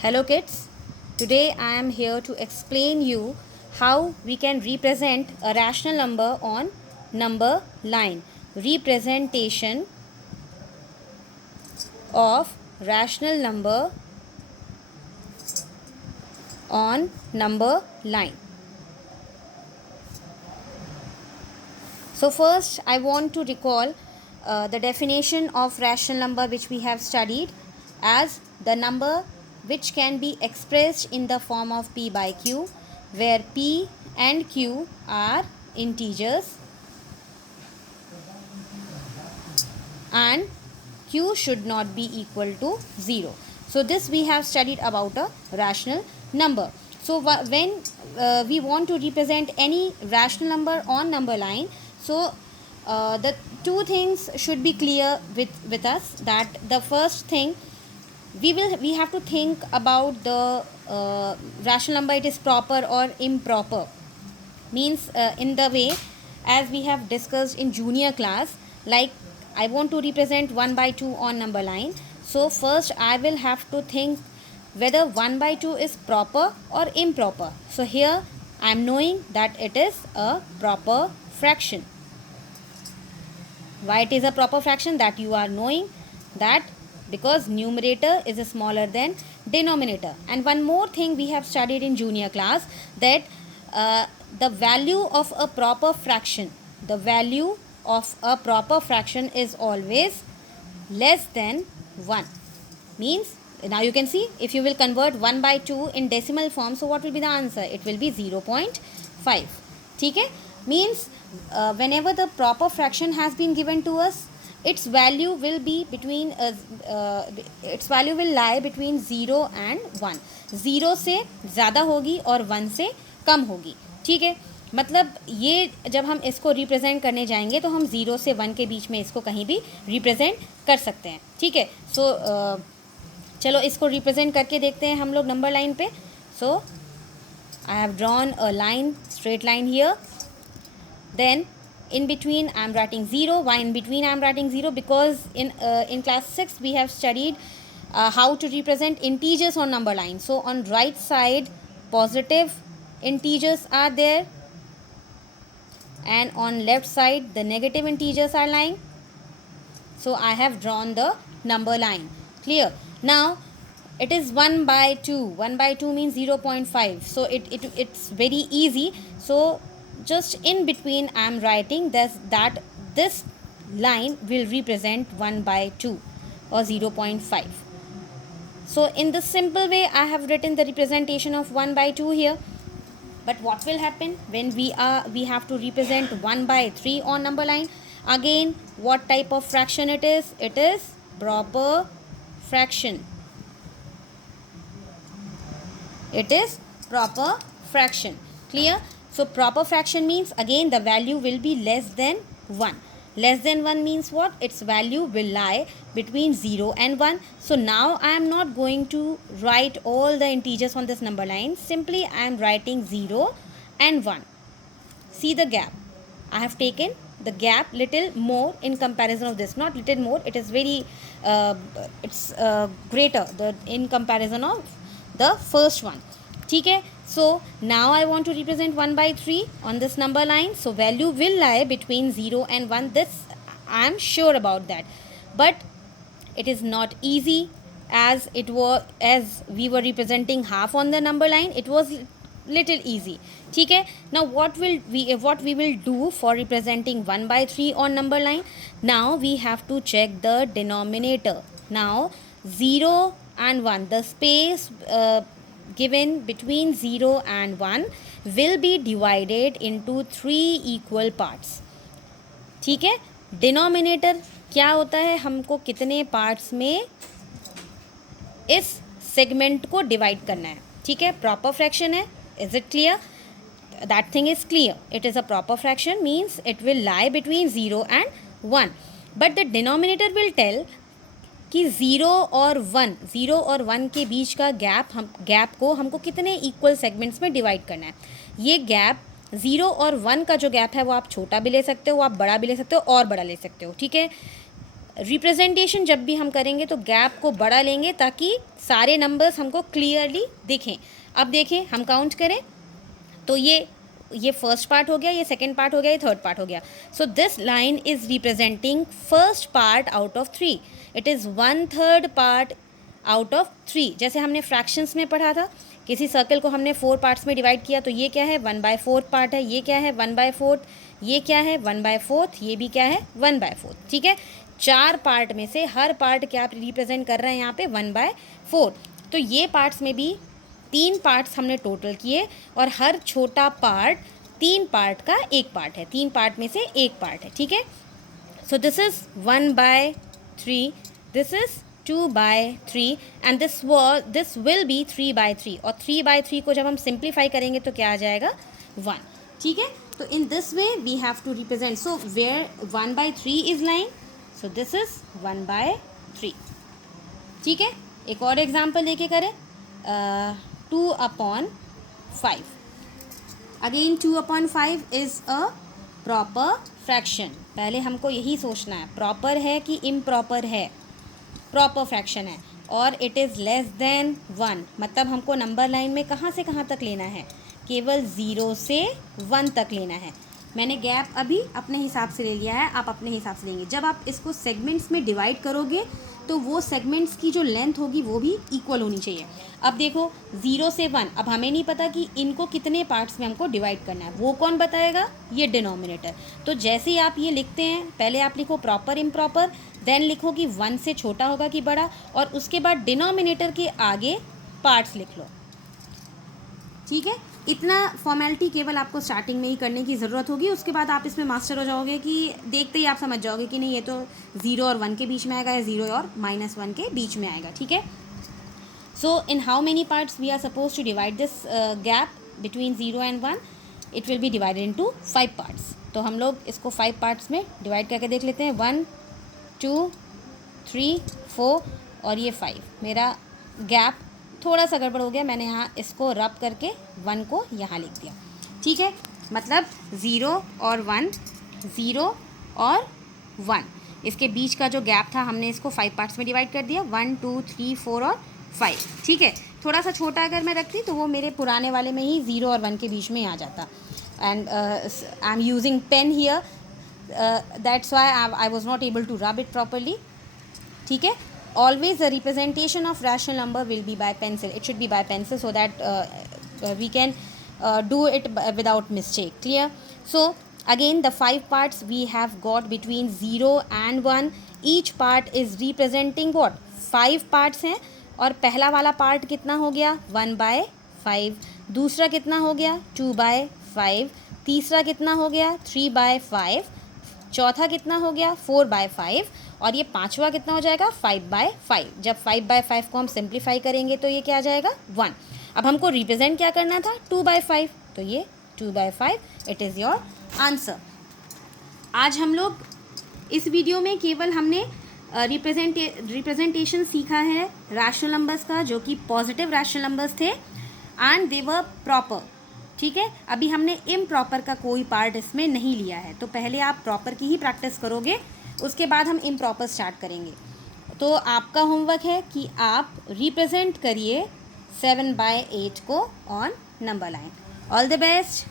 Hello kids, today I am here to explain you how we can represent a rational number on number line. Representation of rational number on number line. So first I want to recall the definition of rational number which we have studied as the number which can be expressed in the form of p by q, where p and q are integers and q should not be equal to 0. So this we have studied about a rational number. So when we want to represent any rational number on number line, so the two things should be clear with us. That the first thing, we have to think about the rational number, it is proper or improper. Means in the way as we have discussed in junior class, like I want to represent 1 by 2 on number line. So first I will have to think whether 1 by 2 is proper or improper. So here I am knowing that it is a proper fraction. Why it is a proper fraction? That you are knowing that because numerator is smaller than denominator. And one more thing we have studied in junior class, that the value of a proper fraction, is always less than 1. Means now you can see, if you will convert 1 by 2 in decimal form, so what will be the answer? It will be 0.5. Okay? Means whenever the proper fraction has been given to us, its value will be between its value will lie between 0 and 1. 0 से ज़्यादा होगी और 1 से कम होगी. ठीक है, मतलब ये जब हम इसको रिप्रेजेंट करने जाएंगे तो हम 0 से 1 के बीच में इसको कहीं भी रिप्रेजेंट कर सकते हैं. ठीक है, सो चलो इसको रिप्रेजेंट करके देखते हैं हम लोग नंबर लाइन पे. So I have drawn a line, straight line here. Then in between I am writing 0. Why in between I am writing 0? Because in class 6 we have studied how to represent integers on number line. So on right side positive integers are there, and on left side the negative integers are lying. So I have drawn the number line. Clear? Now it is 1 by 2. 1 by 2 means 0.5. So it's very easy. So just in between I am writing that this line will represent 1 by 2 or 0.5. So in this simple way I have written the representation of 1 by 2 here. But what will happen when we have to represent 1 by 3 on number line? Again, what type of fraction it is? It is proper fraction. It is proper fraction. Clear? So proper fraction means again the value will be less than 1. Less than 1 means what? Its value will lie between 0 and 1. So now I am not going to write all the integers on this number line. Simply I am writing 0 and 1. See the gap. I have taken the gap little more in comparison of this. Not little more, it is very greater in comparison of the first one. Okay? So now I want to represent 1 by 3 on this number line. So value will lie between 0 and 1. This I am sure about that. But it is not easy, as we were representing half on the number line. It was little easy. Okay? Now what we will do for representing 1 by 3 on number line? Now we have to check the denominator. Now 0 and 1, the space given between 0 and 1 will be divided into 3 equal parts. ठीक है, denominator क्या होता है, हमको कितने parts में इस segment को डिवाइड करना है. ठीक है, प्रॉपर फ्रैक्शन है. Is it clear? That thing is clear. It is a proper fraction means it will lie between 0 and 1. But the denominator will tell कि 0 और 1 के बीच का गैप को हमको कितने इक्वल सेगमेंट्स में डिवाइड करना है. ये गैप 0 और 1 का जो गैप है वो आप छोटा भी ले सकते हो, आप बड़ा भी ले सकते हो और बड़ा ले सकते हो. ठीक है, रिप्रेजेंटेशन जब भी हम करेंगे तो गैप को बड़ा लेंगे ताकि सारे नंबर्स हमको क्लियरली दिखें। अब देखें, हम काउंट करें तो ये फर्स्ट पार्ट हो गया, ये सेकंड पार्ट हो गया, ये थर्ड पार्ट हो गया। So this line is representing first part out of 3। It is 1/3 part out of 3। जैसे हमने फ्रैक्शंस में पढ़ा था, किसी सर्कल को हमने 4 पार्ट्स में डिवाइड किया तो ये क्या है, 1/4 पार्ट है। ये क्या है, 1/4। ये क्या है, 1/4। ये भी क्या है, 1/4। ठीक है, 4 पार्ट में से हर पार्ट क्या रिप्रेजेंट कर रहे हैं यहाँ पे, 1/4। तो ये पार्ट्स में भी 3 पार्ट्स हमने टोटल किए और हर छोटा पार्ट 3 पार्ट का एक पार्ट है, 3 पार्ट में से एक पार्ट है। ठीक है, so this is 1/3, this is 2/3 and this will be 3/3। और 3/3 को जब हम सिंप्लीफाई करेंगे तो क्या आ जाएगा, 1। ठीक है, तो in this way we have to represent. So where 1/3 is lying, so this is 1/3। ठीक है, एक और एग्जाम्पल लेके करें, 2/5। Again 2/5 is a proper fraction. पहले हमको यही सोचना है, प्रॉपर है कि इम्प्रॉपर है। प्रॉपर फ्रैक्शन है और इट इज़ लेस देन 1, मतलब हमको नंबर लाइन में कहाँ से कहाँ तक लेना है, केवल 0 से 1 तक लेना है। मैंने गैप अभी अपने हिसाब से ले लिया है, आप अपने हिसाब से लेंगे। जब आप इसको सेगमेंट्स में डिवाइड करोगे तो वो सेगमेंट्स की जो लेंथ होगी वो भी इक्वल होनी चाहिए। अब देखो 0 से 1, अब हमें नहीं पता कि इनको कितने पार्ट्स में हमको डिवाइड करना है, वो कौन बताएगा, ये डिनोमिनेटर। तो जैसे ही आप ये लिखते हैं, पहले आप लिखो प्रॉपर इम्प्रॉपर, देन लिखो कि 1 से छोटा होगा कि बड़ा, और उसके बाद डिनोमिनेटर के आगे पार्ट्स लिख लो। ठीक है, इतना फॉर्मेलिटी केवल आपको स्टार्टिंग में ही करने की ज़रूरत होगी। उसके बाद आप इसमें मास्टर हो जाओगे कि देखते ही आप समझ जाओगे कि नहीं ये तो 0 और 1 के बीच में आएगा, या 0 और -1 के बीच में आएगा। ठीक है, so in how many parts we are suppose to divide this gap between 0 and 1, it will be divided into 5 parts. तो हम लोग इसको 5 पार्ट्स में डिवाइड करके देख लेते हैं। 1 2 3 4 और ये 5। मेरा गैप थोड़ा सा गड़बड़ हो गया, मैंने यहाँ इसको रब करके 1 को यहाँ लिख दिया। ठीक है, मतलब 0 और 1, 0 और 1, इसके बीच का जो गैप था हमने इसको 5 पार्ट्स में डिवाइड कर दिया, 1 2 3 4 और 5। ठीक है, थोड़ा सा छोटा अगर मैं रखती तो वो मेरे पुराने वाले में ही 0 और 1 के बीच में आ जाता। And I am using pen here, that's why I was not able to rub it properly. ठीक है, always the representation of rational number will be by pencil. It should be by pencil so that we can do it without mistake. Clear? So again the 5 parts we have got between 0 and 1. Each part is representing what, 5 parts हैं। और पहला वाला part कितना हो गया, 1/5। दूसरा कितना हो गया, 2/5। तीसरा कितना हो गया, 3/5। चौथा कितना हो गया, 4/5। और ये पांचवा कितना हो जाएगा, 5/5। जब 5/5 को हम सिंप्लीफाई करेंगे तो ये क्या आ जाएगा, 1। अब हमको रिप्रेजेंट क्या करना था, 2/5, तो ये 2/5, इट इज़ योर आंसर। आज हम लोग इस वीडियो में केवल हमने रिप्रेजेंटेशन सीखा है रैशनल नंबर्स का, जो कि पॉजिटिव रैशनल नंबर्स थे एंड दे वर प्रॉपर। ठीक है, अभी हमने इम्प्रॉपर का कोई पार्ट इसमें नहीं लिया है, तो पहले आप प्रॉपर की ही प्रैक्टिस करोगे, उसके बाद हम इम्प्रॉपर स्टार्ट करेंगे। तो आपका होमवर्क है कि आप रिप्रेजेंट करिए 7/8 को on number line. All the best.